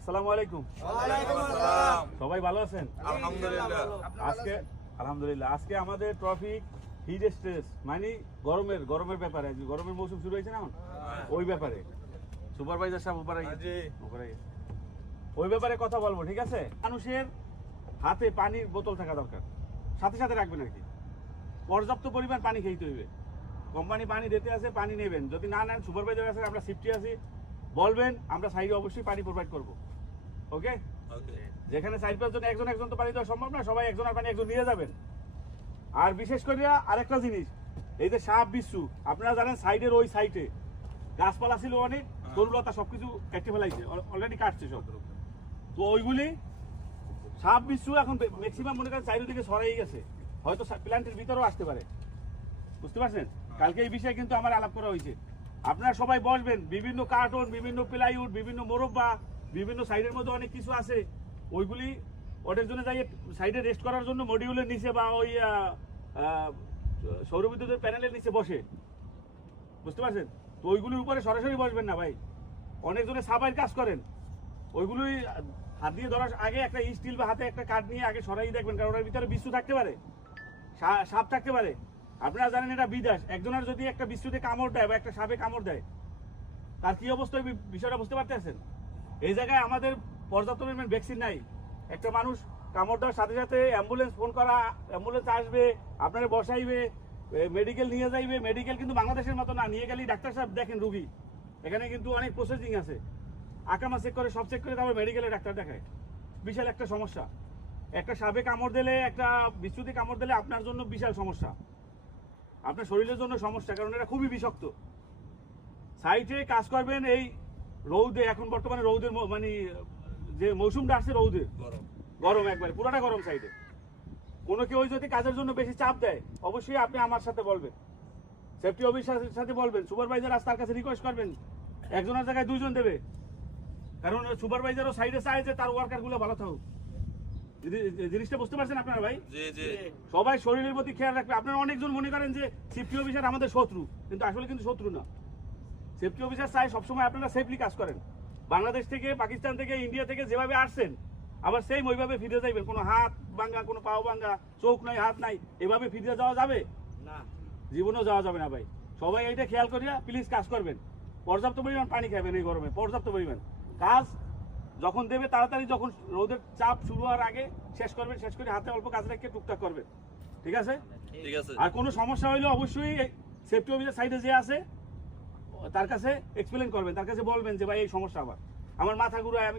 আসসালামু আলাইকুম। ওয়ালাইকুম আসসালাম। সবাই ভালো আছেন? আলহামদুলিল্লাহ। আজকে আলহামদুলিল্লাহ আজকে আমাদের ট্রাফিক হিট স্ট্রেস মানে গরমের ব্যাপারে, গরমের মৌসুম শুরু হয়েছে না এখন, ওই ব্যাপারে সুপারভাইজার সাহেব উপরে ওই ব্যাপারে কথা বলবো, ঠিক আছে? মানুষের হাতে পানির বোতল থাকা দরকার, সাথে সাথে রাখবেন আর কি। পর্যাপ্ত পরিমাণ পানি খেতে হইবে। কোম্পানি পানি দিতে আছে, পানি নেবেন। যদি না নেন, সুপারভাইজার আছে, আমরা সিফটি আছি, বলবেন, আমরা সাইডে অবশ্যই পানি প্রোভাইড করবো। ওকে? যেখানে 4-5 জন, একজন তো পানি দেওয়া সম্ভব না, সবাই একজনের পানি একজন নিয়ে যাবেন। আর বিশেষ করে আরেকটা জিনিস, এই যে সাপ বিচ্ছু, আপনারা জানেন সাইডের ওই সাইডে গাছপালা ছিল অনেক, তরুলতা সবকিছু কেটে ফেলাইছে, অলরেডি কাটছে সব। তো ওইগুলি সাপ বিচ্ছু এখন ম্যাক্সিমাম মনে করেন চারিদিকে ছড়াই গেছে, হয়তো প্ল্যান্টের ভিতরেও আসতে পারে। বুঝতে পারছেন? কালকে এই বিষয়ে কিন্তু আমার আলাপ করা হয়েছে। আপনারা সবাই বসবেন, বিভিন্ন কার্টন, বিভিন্ন প্লাইউড, বিভিন্ন মোরব্বা, বিভিন্ন সাইডের মধ্যে অনেক কিছু আছে, ওইগুলি ওটার জন্য যাই সাইডে রেস্ট করার জন্য মডিউলের নিচে বা ওই সৌরবিদ্যুতের প্যানেলের নিচে বসে। বুঝতে পারছেন? তো ওইগুলির উপরে সরাসরি বসবেন না ভাই, অনেকজনে সাবাইয়ের কাজ করেন, ওইগুলোই হাত দিয়ে ধরার আগে একটা স্টিল বা হাতে একটা কাঠ নিয়ে আগে সরাই দেখবেন, কারণ ওটার ভিতরে বিচ্ছু থাকতে পারে, সাপ থাকতে পারে। আপনারা জানেন এটা বিদেশ, একজনের যদি একটা বিচ্ছুতে কামড় দেয় বা একটা সাপে কামড় দেয়, তার কি অবস্থা বিষয়টা বুঝতে পারতেছেন? এই জায়গায় আমাদের পর্যাপ্ত পরিমাণ ভ্যাকসিন নাই। একটা মানুষ কামড় দেওয়ার সাথে সাথে অ্যাম্বুলেন্স ফোন করা, অ্যাম্বুলেন্স আসবে, আপনারা বসাইবে, মেডিকেল নিয়ে যাইবে। মেডিকেল কিন্তু বাংলাদেশের মতো না, নিয়ে গেলেই ডাক্তার সাহেব দেখেন রুগী। এখানে কিন্তু অনেক প্রসেসিং আছে, আকামা চেক করে, সব চেক করে তারপর মেডিকেলে ডাক্তার দেখায়। বিশাল একটা সমস্যা। একটা সাপে কামড় দিলে, একটা বিচ্ছুতে কামড় দিলে আপনার জন্য বিশাল সমস্যা, আপনার শরীরের জন্য সমস্যা, কারণ এটা খুবই বিষাক্ত। সাইটে কাজ করবেন এই রৌদে, এখন বর্তমানে রৌদের মানে যে মৌসুমটা আসছে, রৌদে গরম, একবারে পুরোটা গরম সাইডে। কোনো কেউ যদি কাজের জন্য বেশি চাপ দেয়, অবশ্যই আপনি আমার সাথে বলবেন, সেফটি অফিসারের সাথে বলবেন, সুপারভাইজার আজ তার কাছে রিকোয়েস্ট করবেন, একজনের জায়গায় 2 জন দেবে, কারণ সুপারভাইজারও সাইডে চায় যে তার ওয়ার্কার গুলো ভালো থাকুক। জিনিসটা বুঝতে পারছেন আপনারা ভাই? সবাই শরীরের প্রতি খেয়াল রাখবে। আপনারা অনেকজন মনে করেন যে সেফটি অফিসার আমাদের শত্রু, কিন্তু আসলে কিন্তু শত্রু না। সেফটি অফিসার চাই সবসময় আপনারা সেফলি কাজ করেন। বাংলাদেশ থেকে, পাকিস্তান থেকে, ইন্ডিয়া থেকে যেভাবে আসছেন, আবার সেম ওইভাবে ফিরে যাইবেন। কোনো হাত ভাঙ্গা, কোনো পাও ভাঙ্গা, চোখ নাই, হাত নাই, এভাবে ফিরে যাওয়া যাবে না, জীবনেও যাওয়া যাবে না ভাই। সবাই এইটা খেয়াল করিয়া প্লিজ কাজ করবেন। পর্যাপ্ত পরিমাণ পানি খাবেন এই গরমে, পর্যাপ্ত পরিমাণ। কাজ যখন দেবে তাড়াতাড়ি, যখন রোদের চাপ শুরু হওয়ার আগে শেষ করবেন, শেষ করে হাতে অল্প কাজ রেখে টুকটাক করবেন, ঠিক আছে? আর কোনো সমস্যা হইলে অবশ্যই সেফটি অফিসার সাইডে যে আছে তার কাছে এক্সপ্লেন করবেন, তার কাছে বলবেন যে ভাই এই সমস্যা আমার মাথা ঘুরায়, আমি